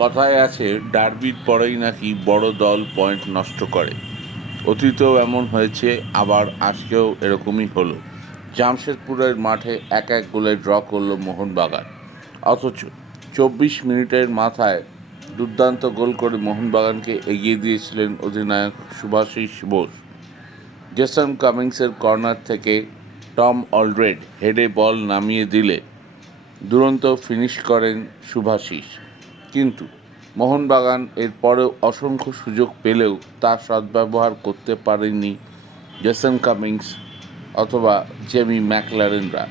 কথায় আছে, ডার্বির পরেই নাকি বড় দল পয়েন্ট নষ্ট করে। অতীতেও এমন হয়েছে, আবার আজকেও এরকমই হলো। জামশেদপুরের মাঠে এক এক গোলে ড্র করল মোহনবাগান। অথচ চব্বিশ মিনিটের মাথায় দুর্দান্ত গোল করে মোহনবাগানকে এগিয়ে দিয়েছিলেন অধিনায়ক সুভাষিস বোস। জেসন কামিংসের কর্নার থেকে টম অলরেড হেডে বল নামিয়ে দিলে দুরন্ত ফিনিশ করেন সুভাষিস কিন্তু মোহনবাগান এরপরেও অসংখ্য সুযোগ পেলেও তার সদ্ব্যবহার করতে পারেনি জেসন কামিংস অথবা জেমি ম্যাকলারেনরা।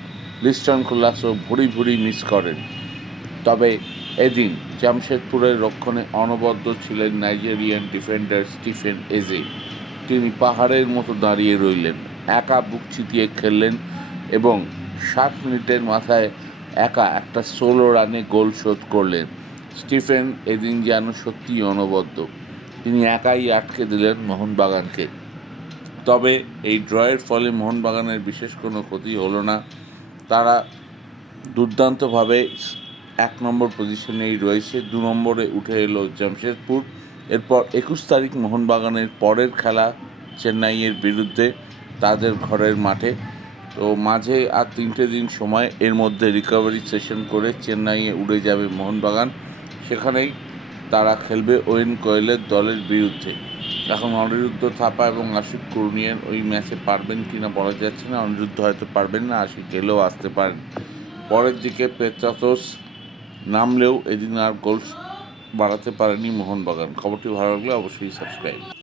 লিস্টন কুলাসও ভুড়ি ভুড়ি মিস করেন। তবে এদিন জামশেদপুরের রক্ষণে অনবদ্য ছিলেন নাইজেরিয়ান ডিফেন্ডার স্টিফেন এজে। তিনি পাহাড়ের মতো দাঁড়িয়ে রইলেন, একা বুক চিতিয়ে খেললেন এবং ষাট মিনিটের মাথায় একা একটা ষোলো রানে গোল শোধ করলেন। স্টিফেন এদিন যেন সত্যিই অনবদ্য। তিনি একাই আটকে দিলেন মোহনবাগানকে। তবে এই ড্রয়ের ফলে মোহনবাগানের বিশেষ কোনো ক্ষতি হলো না। তারা দুর্দান্তভাবে এক নম্বর পজিশনেই রয়েছে। দু নম্বরে উঠে এলো জামশেদপুর। এরপর একুশ তারিখ মোহনবাগানের পরের খেলা চেন্নাইয়ের বিরুদ্ধে তাদের ঘরের মাঠে। তো মাঝে আর তিনটে দিন সময় এর মধ্যে রিকভারি সেশন করে চেন্নাইয়ে উড়ে যাবে মোহনবাগান। সেখানেই তারা খেলবে ওয়েন কয়েলের দলের বিরুদ্ধে। এখন অনিরুদ্ধ থাপা এবং আশিক কুর্নিয়ান ওই ম্যাচে পারবেন কি না বলা যাচ্ছে না। অনিরুদ্ধ হয়তো পারবেন না, আশিক এলেও আসতে পারেন। পরের দিকে পেত্রাতোস নামলেও এদিন আর গোল বাড়াতে পারেনি মোহনবাগান। খবরটি ভালো লাগলে অবশ্যই সাবস্ক্রাইব।